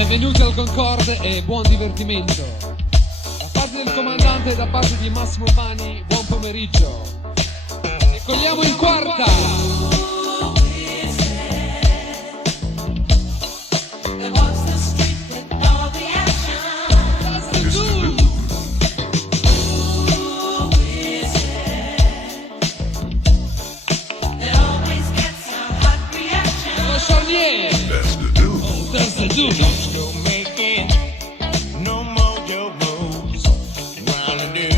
Benvenuti al Concorde e buon divertimento. Da parte del comandante e da parte di Massimo Bani, buon pomeriggio. E cogliamo in quarta. Don't make it no more your moves. Wanna do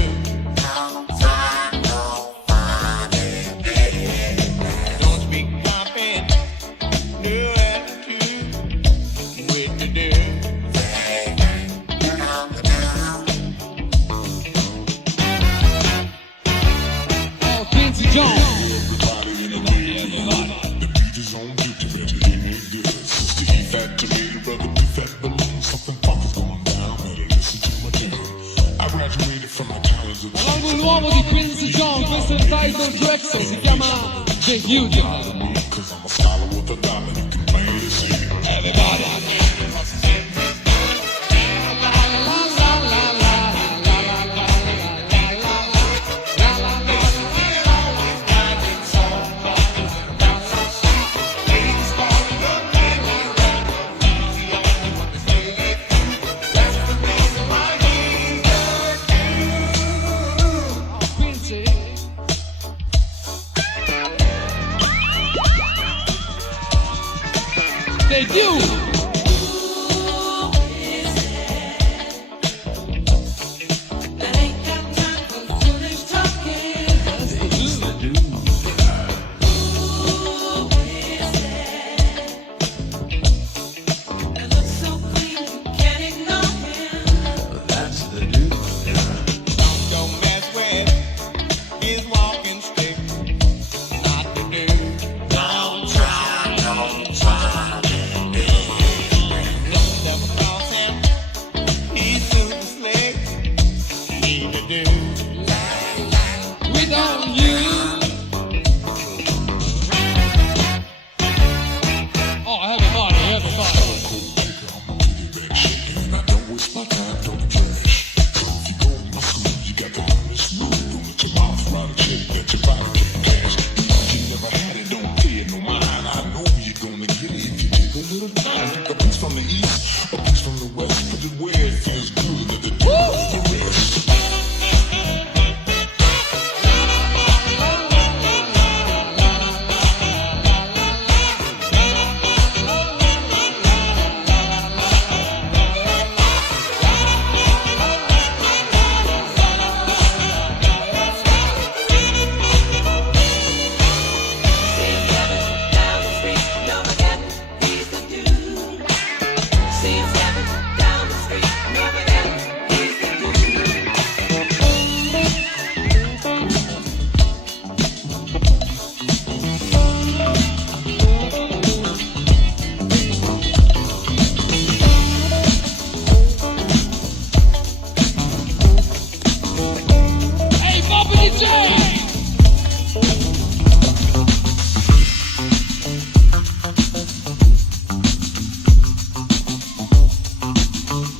don't speak pumping, no attitude. What to do? Oh, Quincy Jones. Everybody in the room. The beat is on different. It ain't good. Sister, he fat tomato, brother, be fat balloon. Something funk is going down. Better listen to my tune. I graduated from my college of L'album nuovo di Quincy Jones, questo è il title track, si chiama The Beauty. cause I'm a scholar with a dollar. You can plainly see it. Everybody. Debut! Don't mess with his walking stick. Not to do. Don't try. Never cross him. He's super slick. Need to do. Without you. Oh, everybody. And I don't waste my time talking trash. So if you go to my school, you got to learn this rule. Don't let your mouth run a check, let your body take cash. You never had it, don't pay it no mind. I know you're gonna get it if you take a little time. Take a piece from the east, a piece from the west. Put it where it feels good, let it do the rest. Hey, Bobby DJ!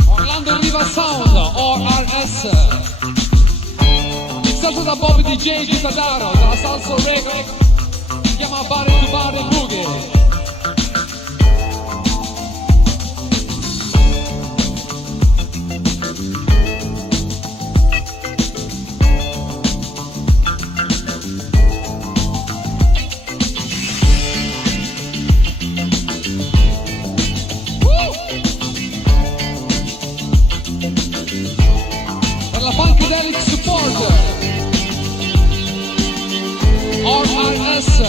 Orlando Riva Sound, ORS. Mixato da Bobby DJ di Tadaro, dalla Salsa Record. Si chiama Bar to Bar e Boogie. Per la Funkadelic Support RRS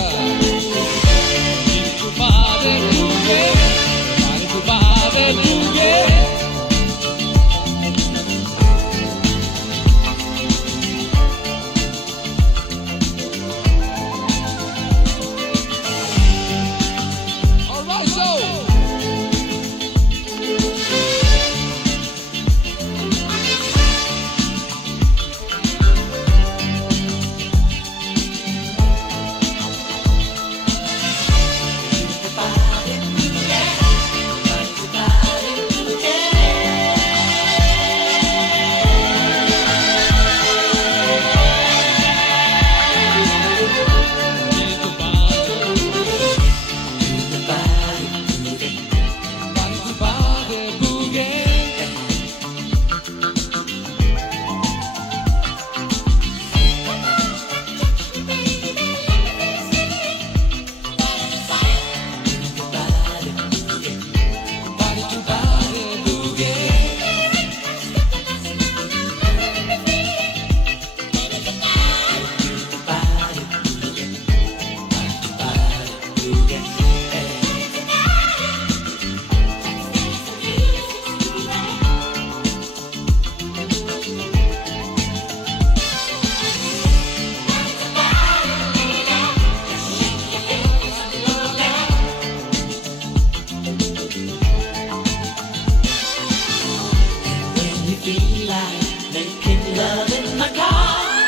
love in my car.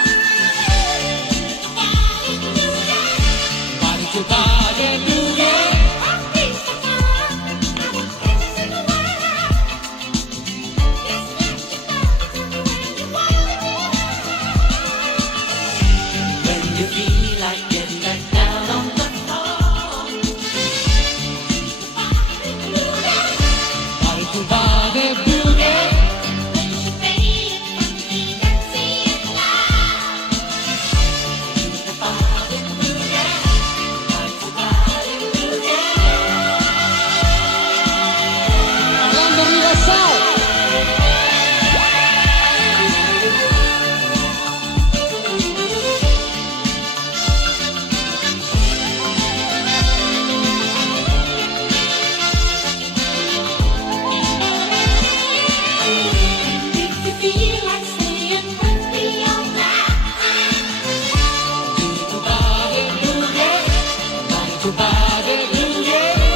Body to body, boogie. When you feel like getting back down on the floor. Body to body, boogie. Orlando Riverside. If you feel like staying with me all night, to body boogie, body to body boogie.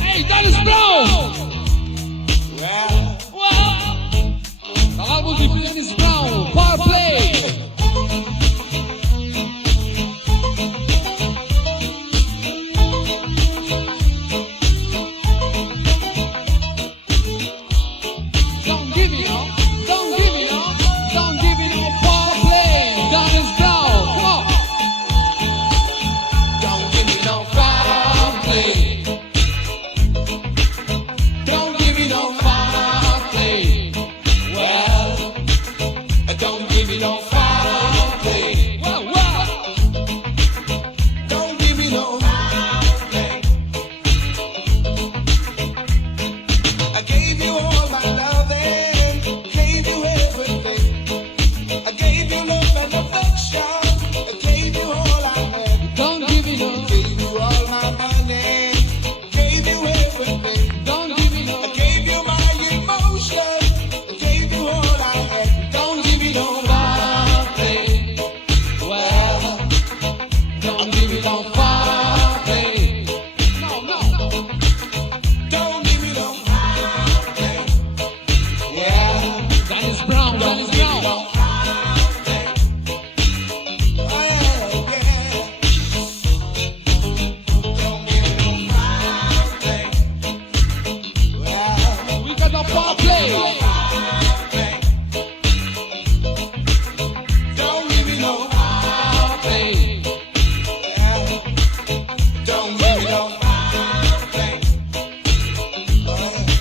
Hey, Dennis Brown! Well, Dall'album di Dennis Brown, Power Play! Don't give me no, don't give me no, don't give me no Power Play! Dennis Brown, come on! Don't give me no Power Play! Don't give me no Power Play! Well, don't give me no Power Play! Well, don't give me no Power Play! I gave you all my loving, gave you everything. I gave you love and affection, I gave you all I had. Don't give me no, Gave you all my money, gave you everything. don't give me I no, gave you my emotion, I gave you all I had. don't give me no Power Play! Well, don't give me no Power Play! No, no, Don't give me no play. yeah, Dennis Brown, Dennis Brown! Oh, yeah, yeah. Don't give me no play. Well, We got no Power Play! don't give me no Power Play! Don't give me no play. Oh, yeah.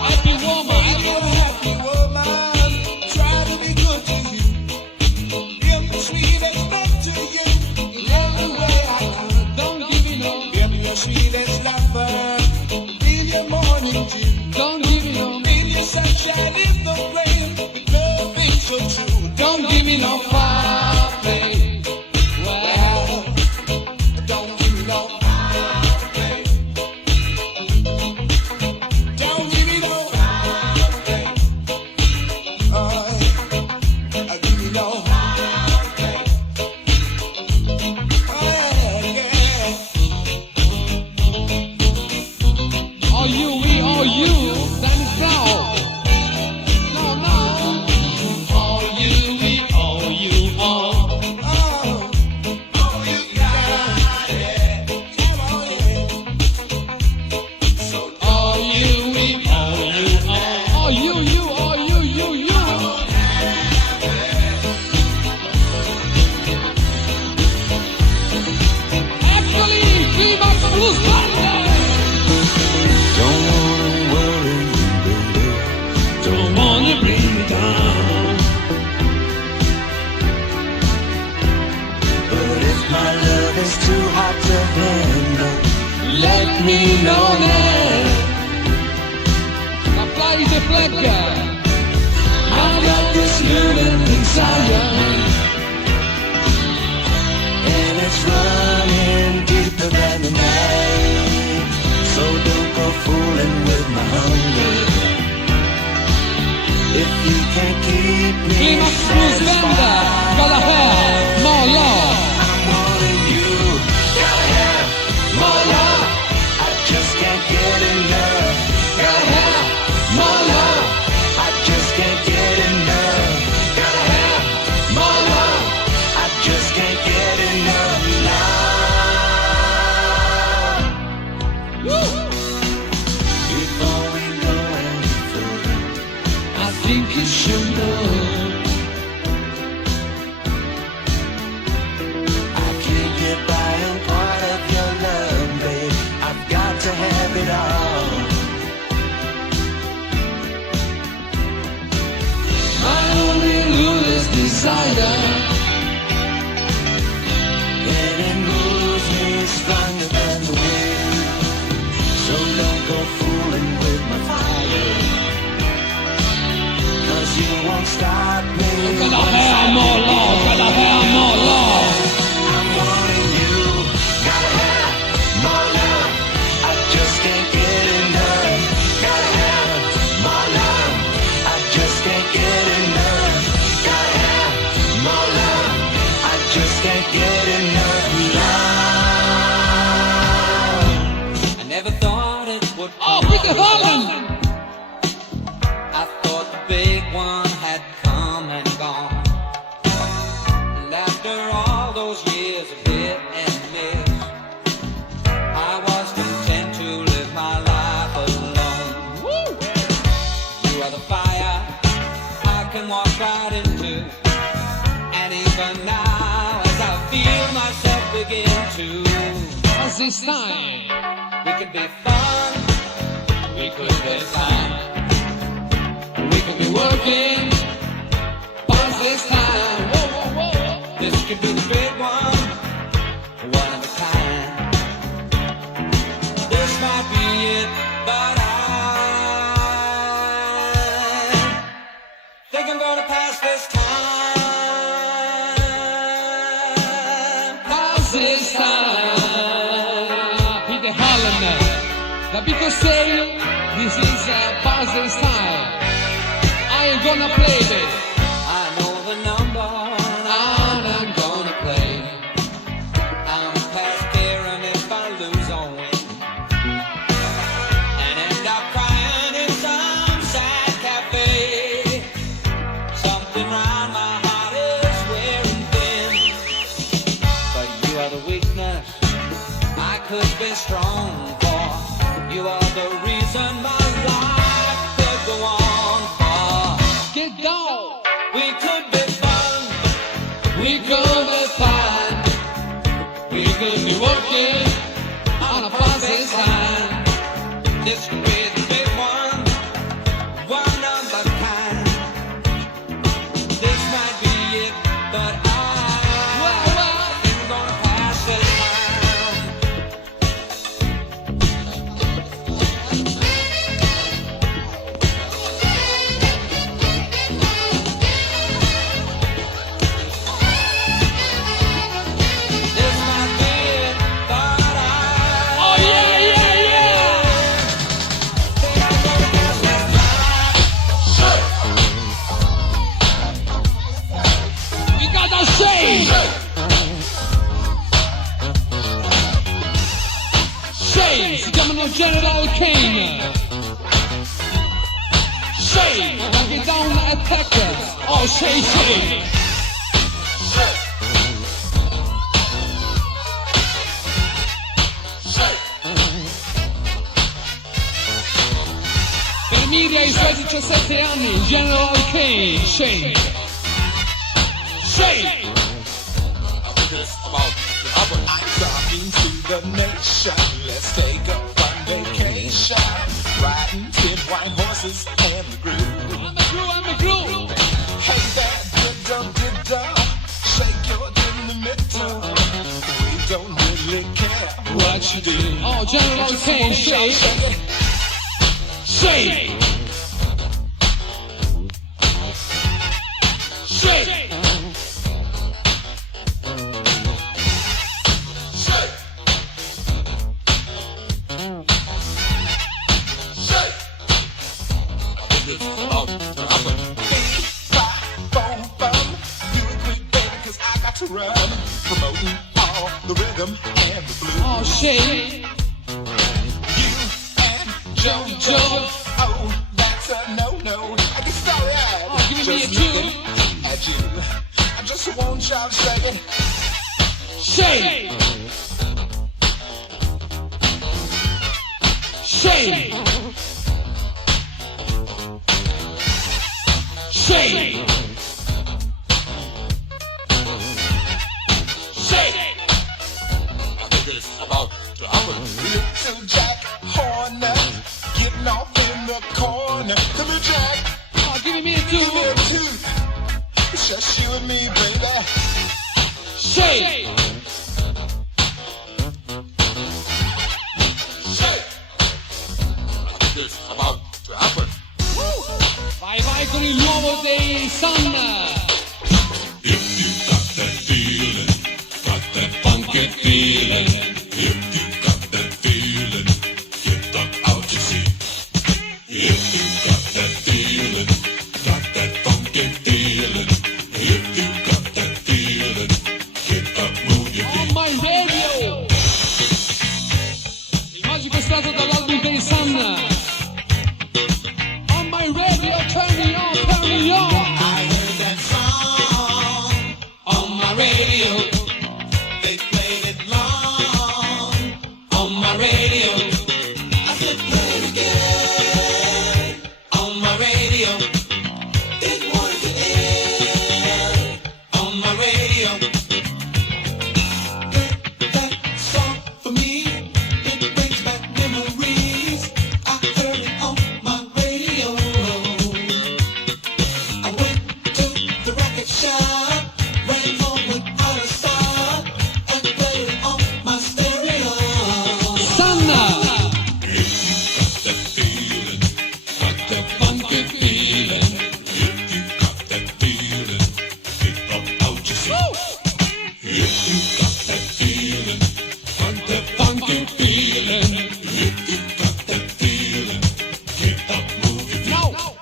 Happy woman! You're a happy woman, try to be good to you. Give me sweet expect to you in every way I can. Don't give me no, Give me your sweetest lover, be your morning dew. don't give me no, Be your sunshine in the rain, with nothing so true. don't give me no Power Play! Well, Don't give me no play. Don't give me no play. Oh, yeah. Give me no play. Oh, yeah. all you, we, all you, Dennis Brown! No, no! All you, we, all you, all. Oh, oh, you got it. Come on, yeah. So All you, we, all you, all. All you, you, all you, you. Actually, Climax Blues Band! don't wanna worry you, baby. Don't wanna bring me down. But if my love is too hot to handle, Let me know now. Apply the flag. human desire, and it's running deeper than the night. So don't go fooling with my hunger. If you can't keep me Climax Blues Band, gotta have more love. I'm wanting you, gotta have more love. I just can't get enough. Gotta have more love. I just can't get enough. Gotta have more love. I just can't get enough love. Before we go any further, I think you should know. I can't get by on part of your love, babe. I've got to have it all. My only lose desire, And it moves me stronger than the wind. So don't go fooling with my fire, 'cause you won't stop me. gotta have more love, gotta have more love. I'm wanting you, gotta have more love. I just can't get enough. Gotta have more love. I just can't get enough. Gotta have more love. I just can't get enough love. I never thought it would Oh, come Peter my Holland! way. I thought the big one had come and gone. And after all those years of hit and miss, I was content to live my life alone. You are the fire I can walk right into. And even now, as I feel myself begin to, What's this time? we could be fun, we could be fun. We could be working past this time. Whoa, whoa, whoa. This could be the big one of a kind. This might be it, but I think I'm gonna pass this time. Past this time. Peter Holland. The people say this is past this time. I ain't gonna play it. I know the number, And I'm gonna play. I'm past caring if I lose or win, and end up crying in some sad cafe. Something round my heart is wearing thin, but you are the weakness I could be strong for. You are the reason my life could go on for. Get down. We could be fun, We could be fine. We could be working on a past this time. this could be the big one of a kind. This might be it, but Well, well. I'm gonna pass this time. This might be it, but Oh yeah, yeah, yeah. think I'm gonna pass this time. We gotta say. Say, si chiamano General Kane. Say, anche down attacker. Oh, say. Per Miri ai suoi 17 anni, General Kane, Shane. Shane! Our eyes are into the nation. Let's take a fun vacation. Riding 10 white horses and the groove. I'm the crew. Hey there, diddle, shake your dynamite. We don't really care What you do? Oh, General Kane, Shane. Shane! rhythm and the blues. Oh, shit. You and JoJo, oh, that's a no-no. I can start out. Oh, give me a just looking at you. I just want y'all to say it. Shame. Shame. Shame. Shame. I think it's about to happen. Little Jack Horner getting off in the corner. Come here, Jack. Oh, give me a Give me a two. two. It's just you and me, baby. Shame. It's about to happen. Vai, vai con il nuovo dei Sun. If you got that feeling, got that funky feeling. If you got that feeling, get up out your seat. If you got that feeling, got that funky feeling. If you got that feeling, get up, move your On feet. my radio. Il magico stato dall'album dei Sun. On my radio, turn me on, turn me on. I heard that song On my radio, they played it long. on my radio, I said play it again. on my radio, Didn't want it to end. on my radio. That song for me, it brings back memories. I heard it on my radio. I went to the record shop, ran home without a stop, and played it on my stereo. Sun. That feeling, got that funky feeling. If you got that feeling, get up out your seat. If you got that feeling, got that funky feeling. If you got that feeling, get up, move your feet. No.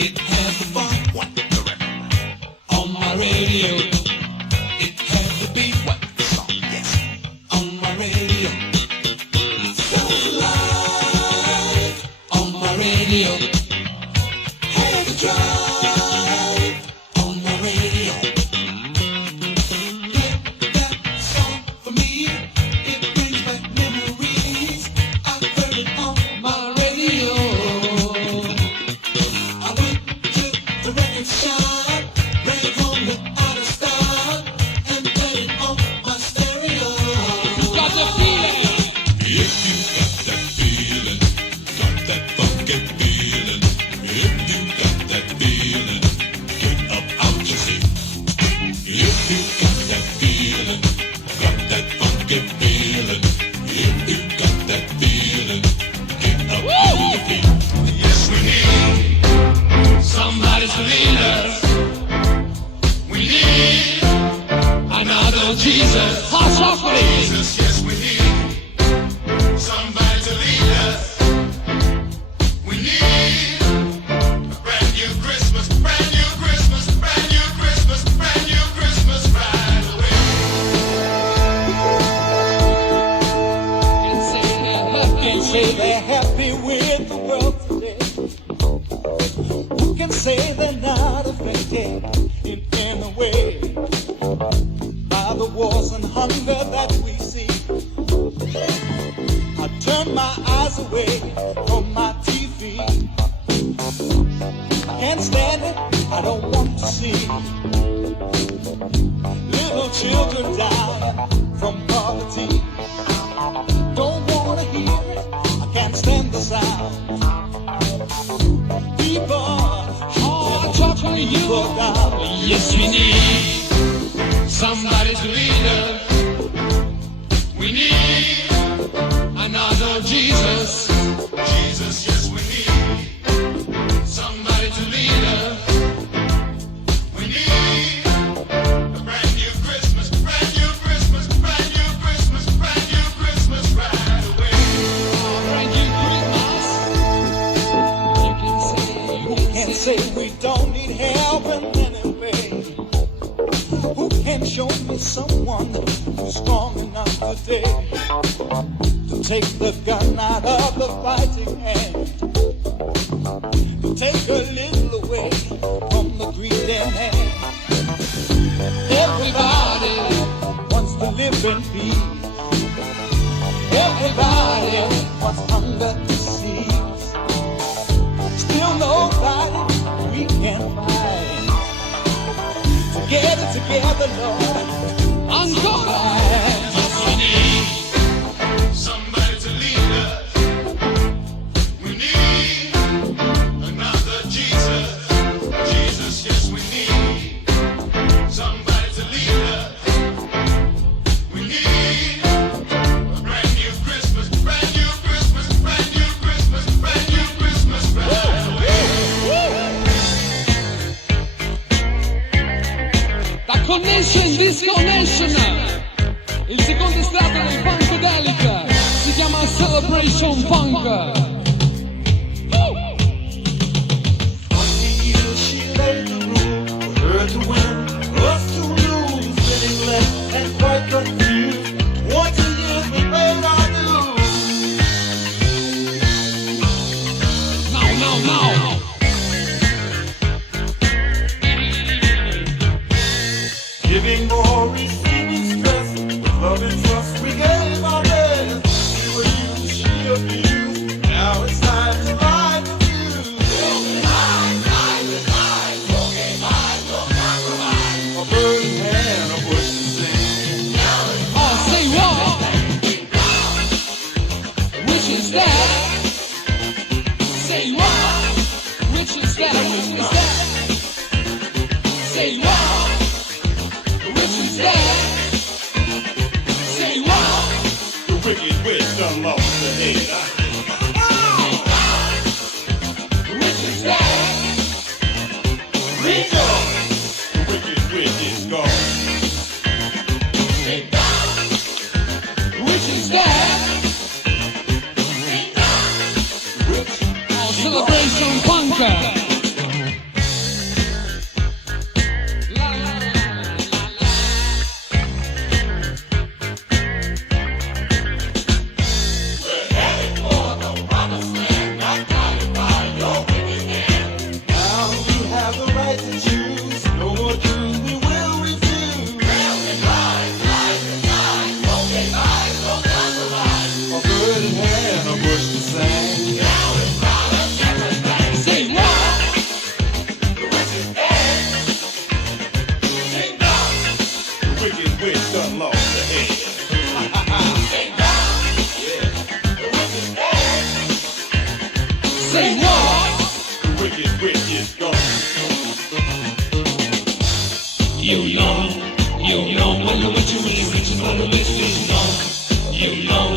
It had the funk, What the record? On my radio, it had the beat, What the song? Yes. on my radio. Sounds alive on my radio, had the drive on my radio. Play that song for me, it brings back memories. I heard it on my radio. I went to the record shop, ran home without a stop, and played it on my stereo. Got the feeling. If you got that feeling, got that funky feeling. If you got that feeling, get up out your seat. If you got that feeling, got that funky feeling. If you got that feeling, get up out your feet. Yes, we need Somebody to lead us. we need Another Jesus. Hot chocolate. Jesus. Yes, we need somebody to lead us. We need a brand new Christmas, brand new Christmas, brand new Christmas, brand new Christmas right away. And say they're happy. Say they're happy with the world today. Who can say they're not affected in any way by the wars and hunger that we see? I turn my eyes away from my TV. I can't stand it, I don't want to see little children die from poverty. Don't wanna hear it, I can't stand the sound. People, Hot chocolate. You. people down. Yes, we need somebody to lead us. We need another Jesus. Jesus, yes, we need Somebody to lead us. we need a brand new Christmas, brand new Christmas, brand new Christmas, brand new Christmas right away. Brand new Christmas. enough today to take the gun out of the fighting hand, to take a little away from the greedy hand. Everybody wants to live in peace. Everybody wants hunger to cease. Still nobody we can find. Together, Lord. Ancora! Just we need somebody to lead us. We need another Jesus. Jesus, yes, we need somebody to lead us. We need a brand new Christmas, brand new Christmas, brand new Christmas, brand new Christmas, brand new La Connection Disconnection, il secondo estratto del Funkadelic, si chiama Celebration Punk. She laid the rule for her to win. Us to lose, sitting left and quite confused. What to use we made our do. Now. Giving more, receiving stress. With love and trust, we gave our best. We were used, she abused. Now it's time to ride with you. A bird in hand, a bush to sing. Oh, say what? Which is that? Say what? Which is that? Which is that? Say what? Which is that? Say what? The wicked witch done lost the head. Which is that? Rejoice! The wicked witch is gone. Which is that? Oh, Celebration Punk. La, la, la, la, la. Now we have the right to choose. No more dues we will refuse. A bird in hand, a bush to sing. Say what? The wicked witch done lost the head. Say what? The wicked witch is gone. You know, when the witch is reaching on the list is gone. You know.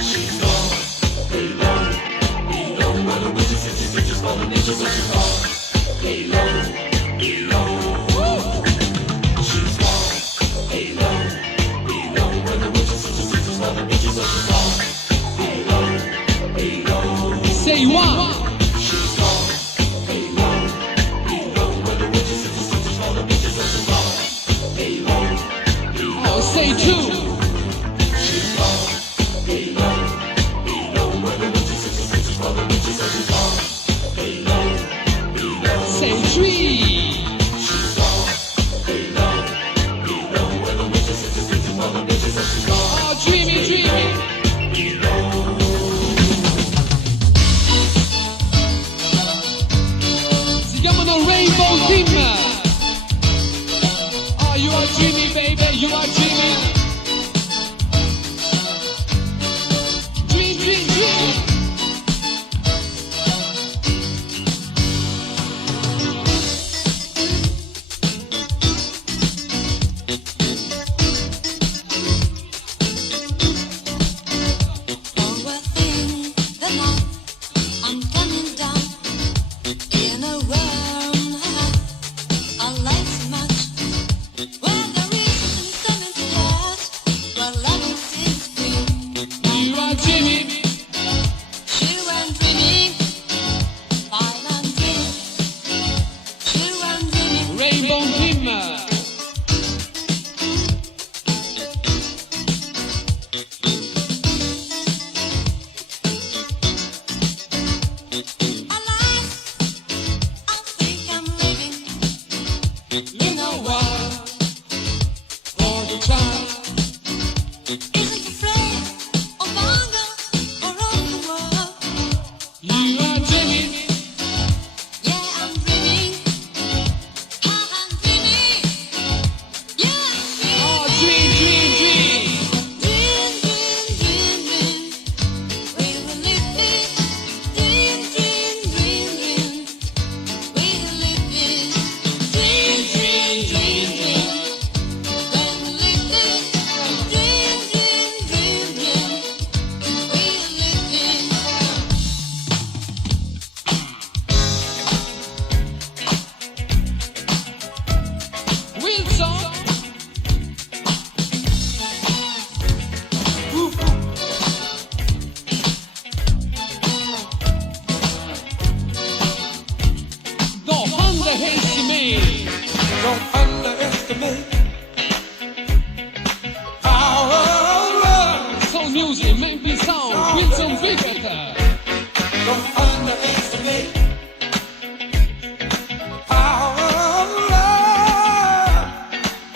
She's gone. They know when the witch is reaching on the list is gone. They know. She's gone. They know when the witch is reaching on the list is gone. They know. Say what? She's gone. They know when the witch is reaching on the list is gone. They know. Oh, say two. She's gone. They know when the witch is reaching on the list is gone. They know. Say three. She's gone. They know when the witch is reaching on the list is gone. Oh, dreamy. Si chiamano Rainbow Team. Oh, you are dreamy, baby, you are dreamy. Dream. Overthink the night, I'm coming down in a world I like so much. Where there is something to love. child. Isn't afraid of hunger or of the world. You are dreaming. Yeah, I'm dreaming. I'm dreaming. Yeah, I'm Oh, dream, dream, dream. dream, dream, dream, dream. We will live it. Dream, dream, dream, dream. We will live it. Dream, dream, dream, dream. When we live it. Dream, dream, dream, dream. We will live it. Wilson. Don't underestimate. Don't underestimate power of love. Soul music, maybe sound. Wilson Bigger. Don't underestimate power of love.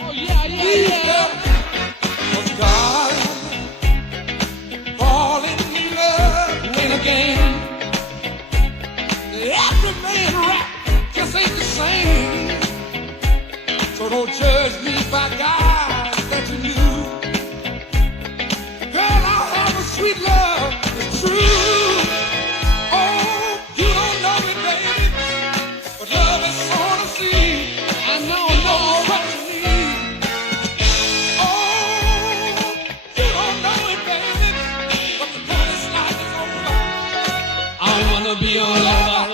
Oh, yeah, yeah, yeah. Cause God fall in love Win again. every man rap just ain't the same. So don't judge me by guys that you knew. Girl, I'll have a sweet love, it's true. Oh, you don't know it, baby, but love is on the sea. I know, What no. you need. Oh, you don't know it, baby, but the promised life is over. I wanna be your lover.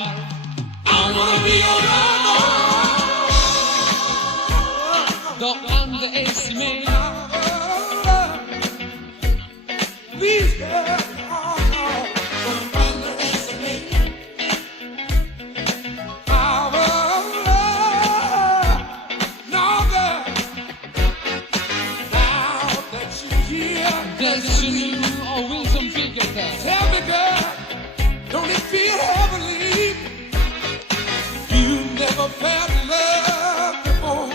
I wanna be your lover. Don't underestimate. Please, girl, don't underestimate power of love. No, girl, now that you're here, That's you or Wilson Bigger. tell me, girl, don't it feel heavenly? You never felt love before.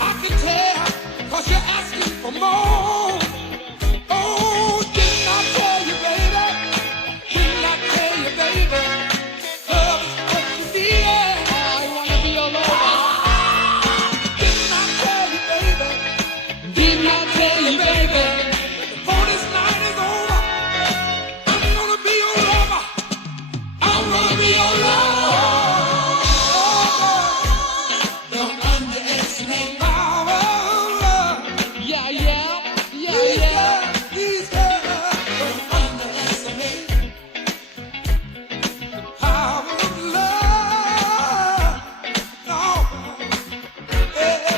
I can tell, 'cause you're asking for more. Oh, didn't I tell you, baby? Didn't I tell you, baby? Love is what you need. I wanna be your lover. Didn't I tell you, baby? Didn't I tell you, baby? Before this night is over, I'm gonna be your lover. I'm gonna be your lover. Oh, don't underestimate power of love. Yeah, yeah, yeah, yeah. Please, girl, don't underestimate the power of love. No. Yeah.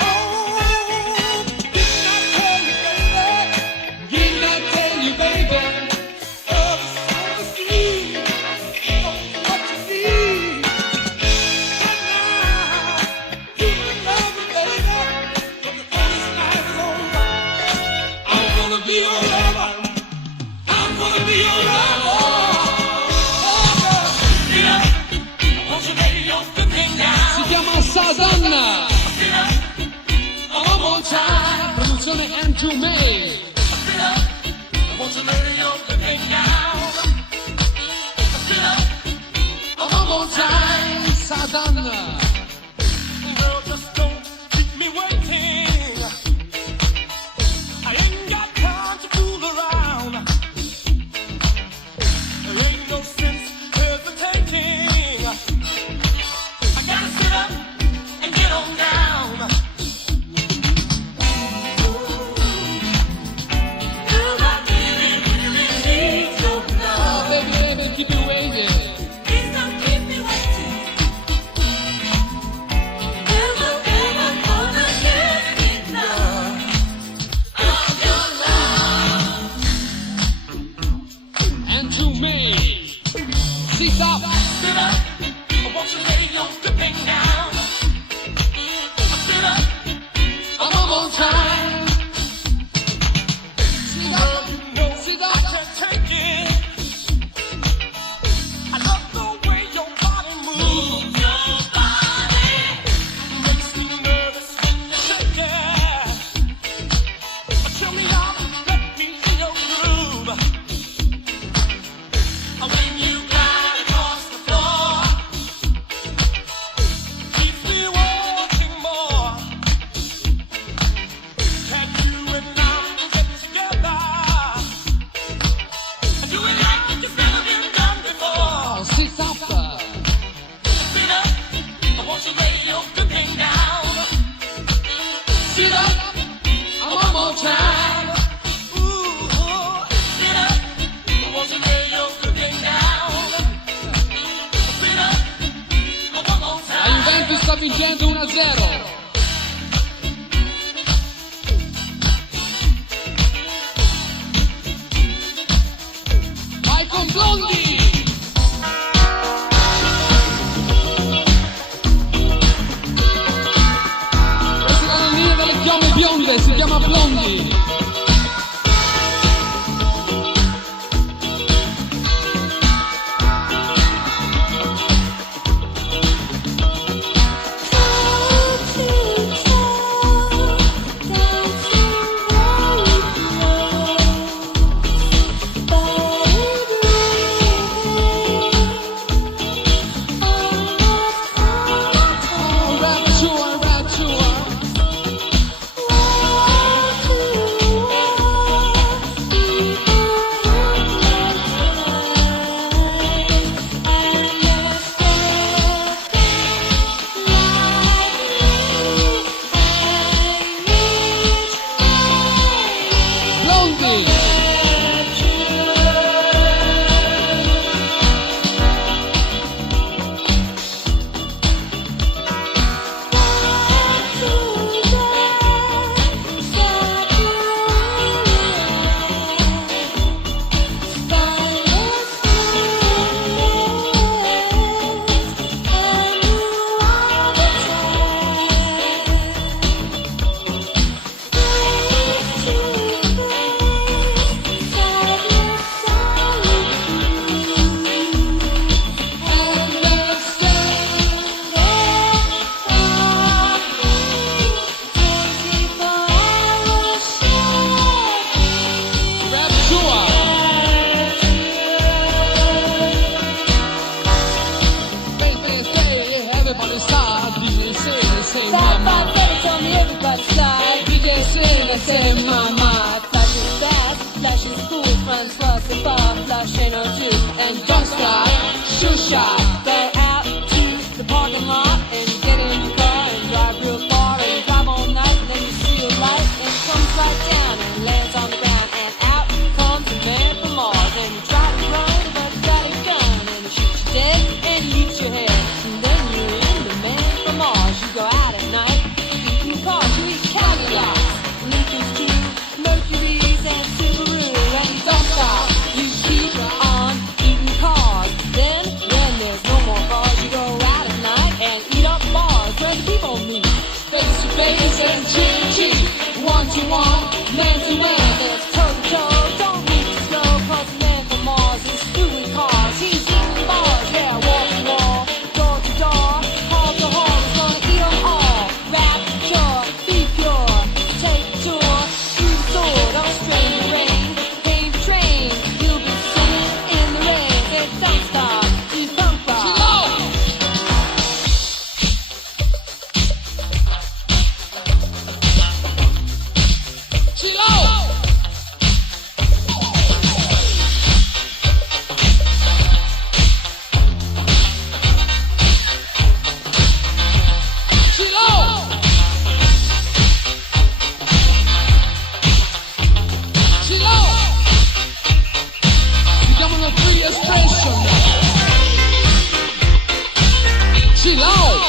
Oh, didn't I tell you, baby? Didn't I tell you, baby? Love is on the street. What you need. And now, you love me, baby. But before this night is over, I'm gonna be your lover. I'm gonna be your lover. Oh, girl. Get up. Won't you lay your good thing down? Si chiama Sadanna. One more time. Produzione Andrew May. Won't you lay your good thing down? One more time, Sadanna. Girl, just don't keep me waiting. I ain't got time to fool around. There ain't no sense hesitating. I gotta sit up and get on down. Girl, I really, really need you. cantante si chiama Blondie. Say mama, flash is fast, flash is cool, friends plus the bar, flash ain't no juice, and don't stop, shoot shot, go out to the parking lot and get in your car and drive real far and drive all night, and then you see a light and it comes right down and lands on the ground and out comes a man from Mars and you try to run but you got a gun and he shoots you dead and he eats your head and then you're in the man from Mars. You go out at night, eating cars, you eat caviar. Lincolns too, Mercury's and Subaru, and you don't stop, you keep on eating cars. Then, when there's no more cars, you go out at night and eat up bars where the people meet. Face to face and cheek to cheek, one to one, man to man, there's toe to toe. Don't move slow, cause the man from Mars is doing cars. He's eating bars, yeah, wall to wall, door to door, hall to hall, he's gonna eat them all. Rap, pure, be pure. Take a tour through the door, don't strain the rain. Pain train, you'll be singing in the rain. It don't stop, you pump rock. Chilo! Si chiamano Free Expression. Chill out.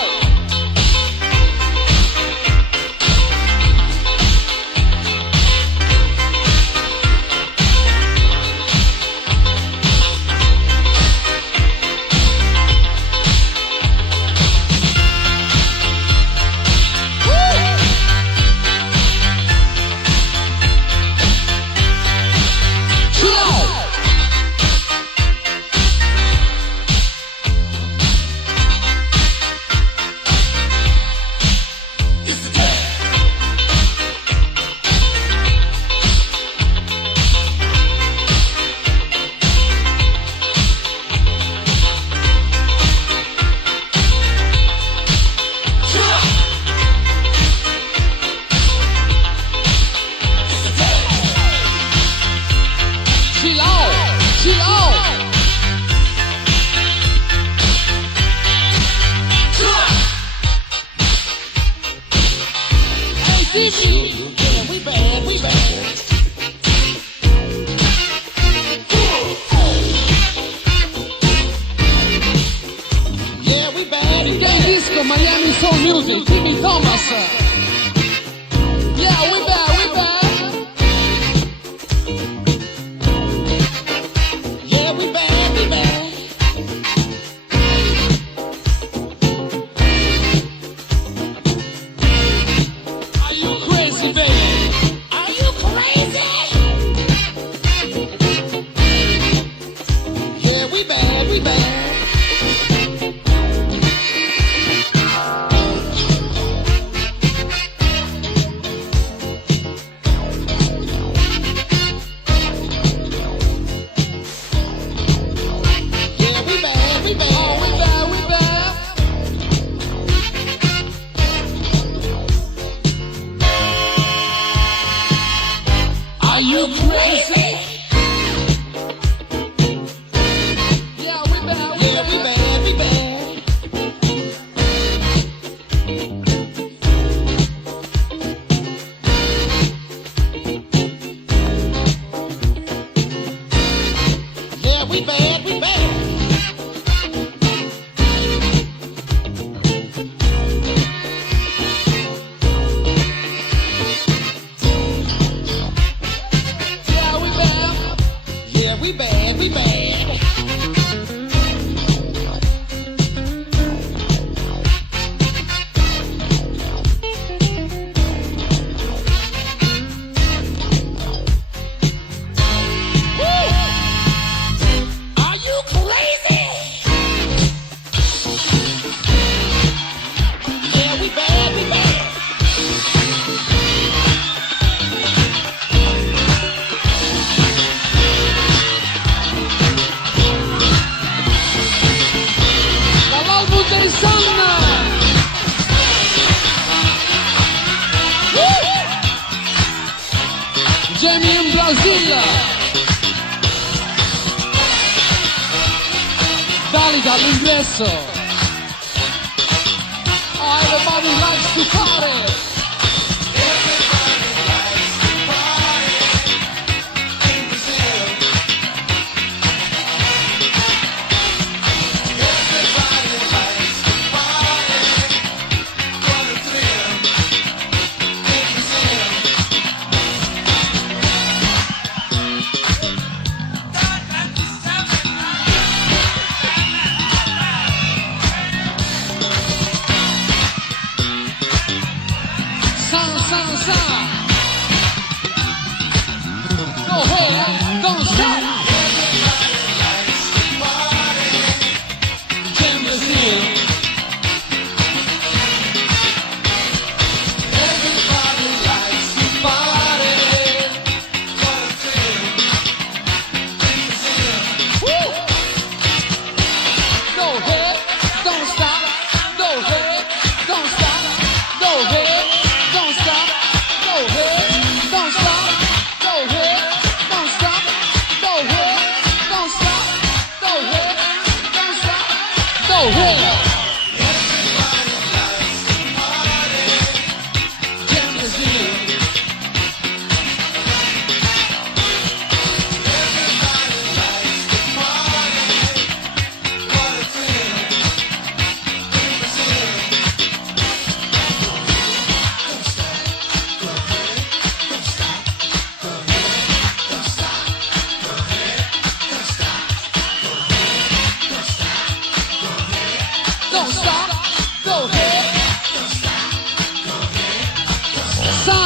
Yeah, we bad, we bad. Yeah, we bad. DJ Disco, Miami Soul Music, Timmy Thomas. Yeah, we bad, we bad. Yeah, we bad, we bad. Are you crazy, baby? you crazy? Yeah, we bad, we bad, we bad. Yeah, we bad, we bad. Yeah, we bad. Yeah, we bad, we bad. Woo! Are you crazy? Yeah, we bad, we bad. Dall'album dei Sun. Jamie in Brasile. Valida all'ingresso. Oh, everybody likes to party. Sa. Go ahead, don't stop. Jam Brazil. Everybody likes to party. Woo! Go ahead, don't stop. Go ahead, don't stop. Go ahead, don't stop. Go ahead, don't stop. Go ahead, don't stop. Go ahead, don't stop. Go ahead, don't stop. Go ahead. Jam Brazil. Don't stop. Go ahead. Sa.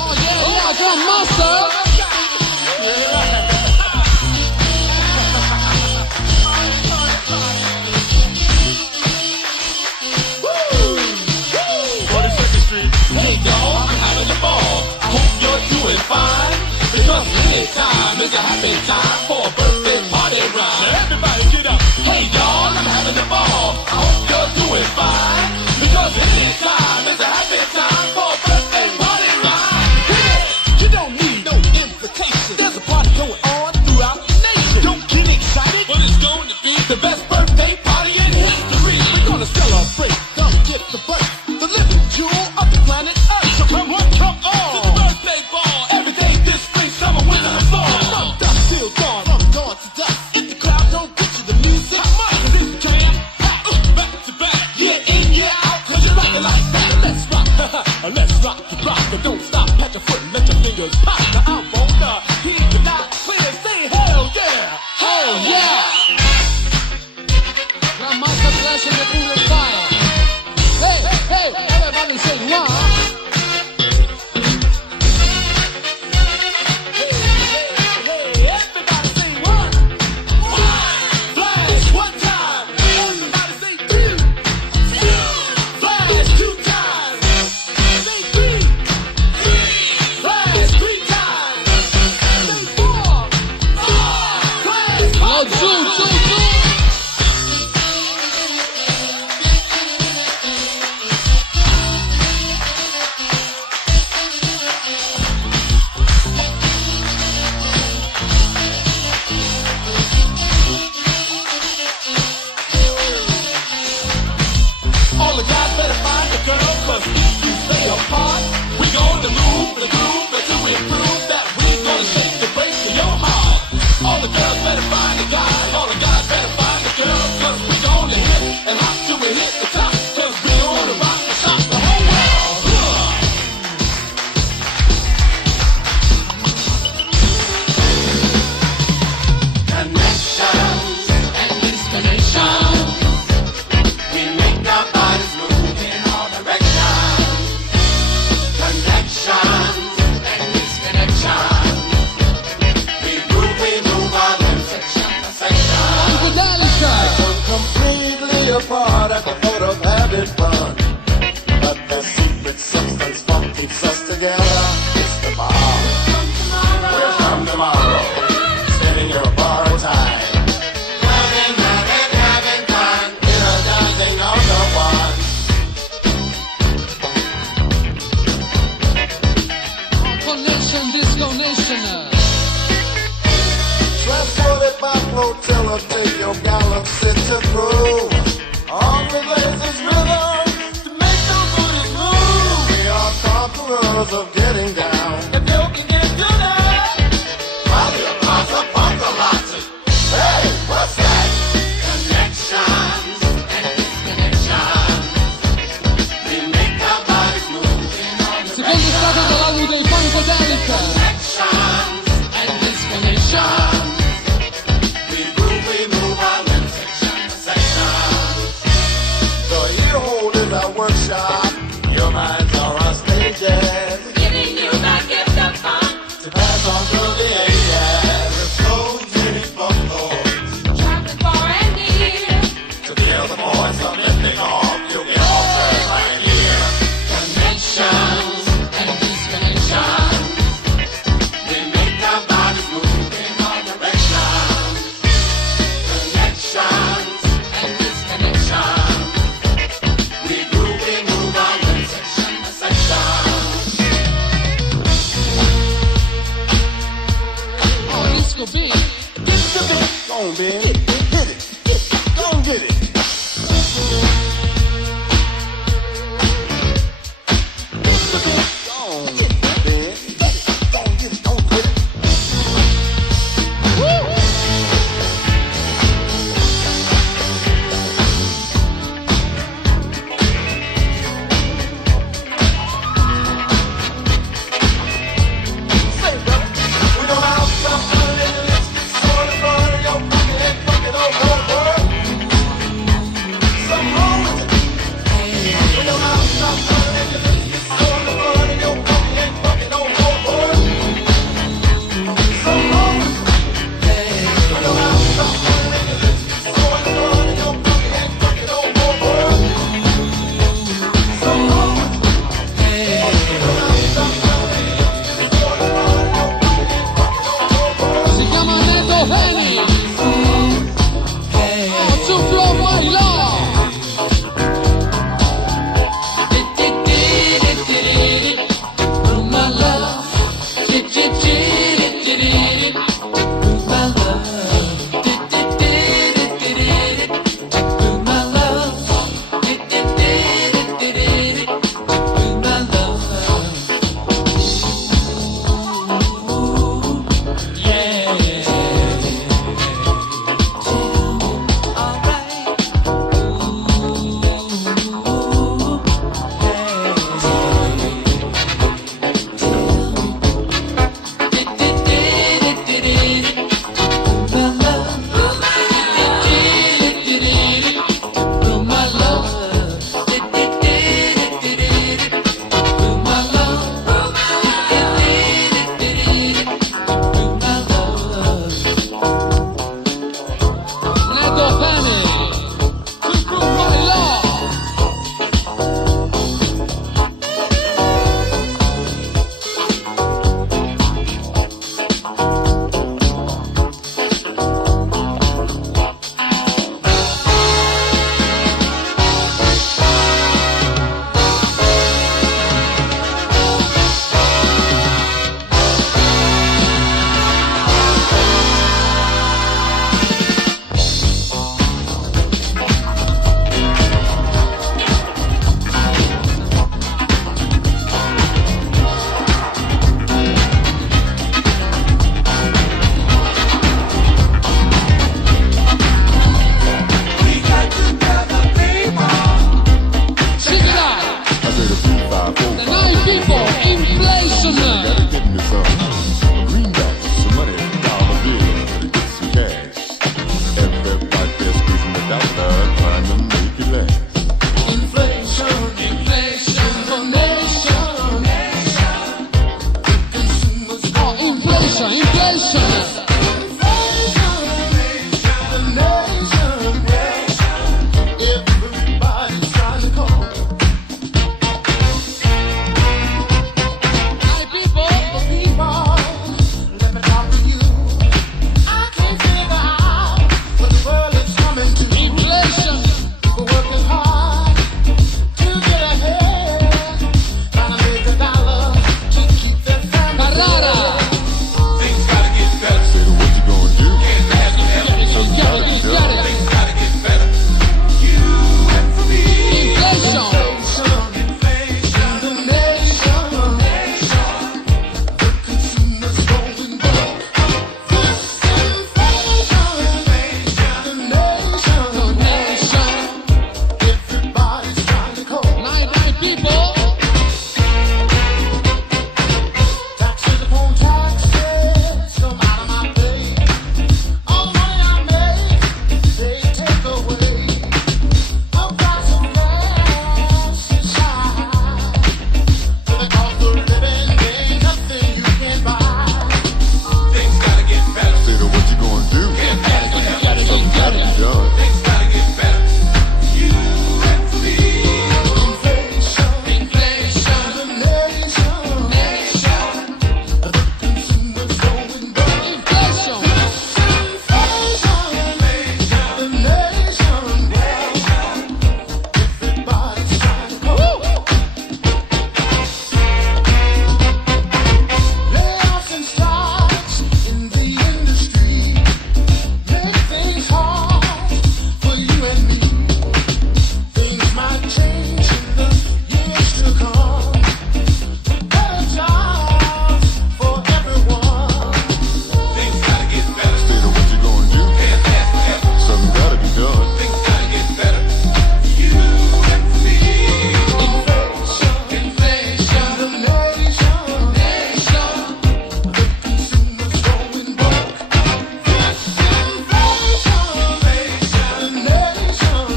Oh yeah, drum master. Hey y'all, I'm having a ball. I hope you're doing fine. Because anytime is a happy time for a birthday party rhyme. Now everybody get up. Hey y'all, I'm having a ball. I hope you're doing fine. Because anytime is a happy time for a birthday party rhyme. You don't need no invitation. There's a party going on throughout the nation. Don't get excited, but it's going to be the best birthday party in history. We're gonna celebrate, come get the birth, the living jewel of the planet Earth. So come on, to the birthday ball. Every day this spring, summer, winter, and fall. From dusk till dawn. All the guys better find a girl, 'cause if you stay apart, we gonna move the groove to improve that. We gonna shake the brakes to your heart. All the girls better find a guy, all the guys better find a girl, 'cause we gonna hit and rock till we hit the top, 'cause we gonna rock and shock the whole world. Connections and destinations. We make our bodies move in all directions. Connections and disconnections. We move our limbs section to section. Completely apart at the foot of having fun. But the secret substance funk keeps us together. It's the bar. We'll come tomorrow. Spending your borrowed time. Having fun. Energizing all the one. Connection, disco nation. Transported by flotilla, take your galaxy to groove. All the latest rhythm to make your booty move. We are conquerors of getting down. If you can get to that, while the applause of Pongalati. Hey, what's that? Connections and disconnections. We make our bodies move in all Secondo stato dall'album dei Funkadelic. directions and disconnections. We move our limbs section to section. The earhole is our workshop. Your minds are our stages. Giving you that gift of fun. To pass on through the ages. Cold city buckles. Traveling far and near. To feel the voice of lifting off, you get off right here. Connections and disconnections. We make our bodies move in all directions. Connections and disconnections. We move our limbs section to section. Oh, disco beat. Go on, Ben. Hit it. Go on, get it. Go on, Ben. Go on, get it. Go on, get it. Say, brother, we don't have something in this sort of fun. Yo, fuck it, Inflation. Everybody's trying to call. My people. People, let me talk to you. I can't figure out what the world is coming to. Inflation. People working hard to get ahead, trying to make $1 to keep their family Carrara. fed. Things gotta get better. Say, what you gonna do? Can't have to have it. Something Get gotta it, be get done. it. Things gotta get better. You and for me. Inflation. The nation, the consumers going broke. This inflation, the nation, Nation. everybody's trying to cope. My people. Taxes upon taxes come out of my pay. All the money I make, they take away. The price of gas is high. For the cost of living, ain't nothing you can buy. Things gotta get better. Say, what you gonna do? Can't have to have it. Something gotta be done. Things gotta get better. You and for me. Inflation, Inflation. the nation, the consumers going broke. Inflation. Layoffs and strikes in the industry make things hard for you and me. Things might change in the years to come. Better jobs for everyone. Things gotta get better. Say, what you gonna do? Can't have to have it. Something gotta be done. Things gotta get better. You and for me. Inflation. The nation, Nation. consumers going broke. The nation,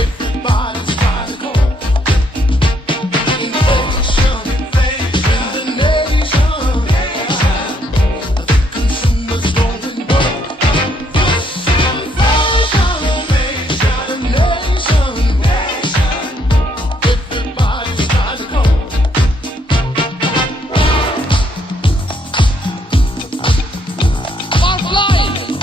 everybody's trying to cope. Inflation, the nation, consumers going broke. The nation, everybody's trying to cope. Far flying.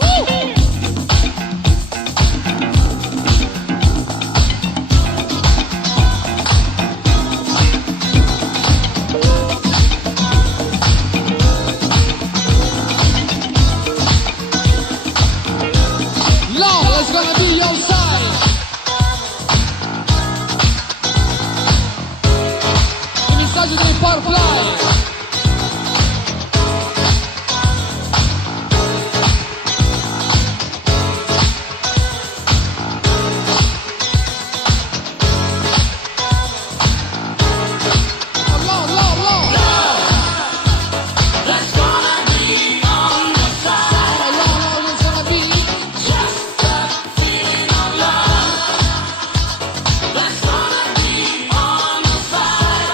Woo! Long, it's gonna be your side. I messaggi dei Powerfly. Long, long, long. That's gonna be on the side. How long it's gonna be? Just a feeling of love. That's gonna be on the side.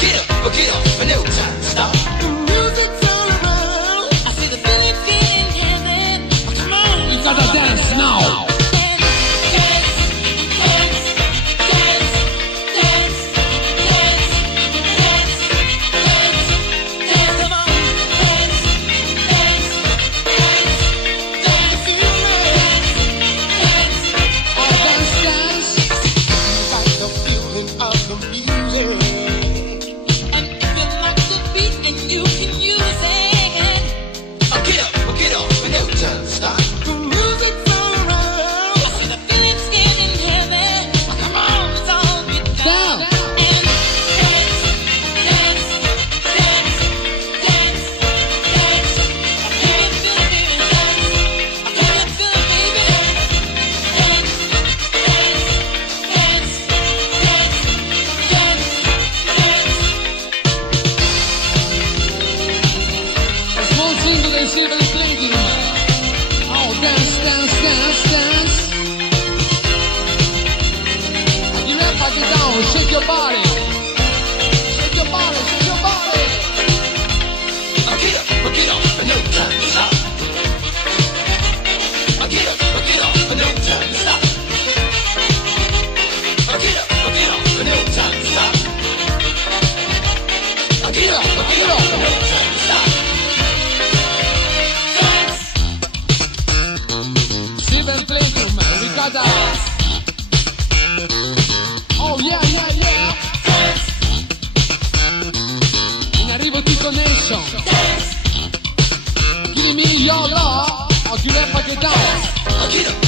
Get up, no time to stop. The music's all around. I see the feeling in heaven. Come on, You gotta dance now. dance, dance, dance, dance, dance, dance, dance, dance, dance. Come on, dance, dance, dance, dance, dance, dance. Like the feeling of the music. And if you like the beat and you can use it, Get up, no time to stop. The music's all around. I see the feeling's in heaven. Come on, let's all get down and dance, dance, dance, dance, dance. I can feel it, baby, dance. I can feel it, baby, dance, dance, dance, dance, dance, dance. A small single they see them blinking. Oh, dance, dance, dance, dance. Aquí le pa' que down, shake your body. Shake your body, shake your body. Get up, no time to stop. Get up, no time to stop. Get up, no time to stop. Get up, no time to stop. See them blinking, man. We got that. Oh, yeah, yeah, yeah. In arrivo tutto nation. Give me your love. I'll do that for the dance. Get up,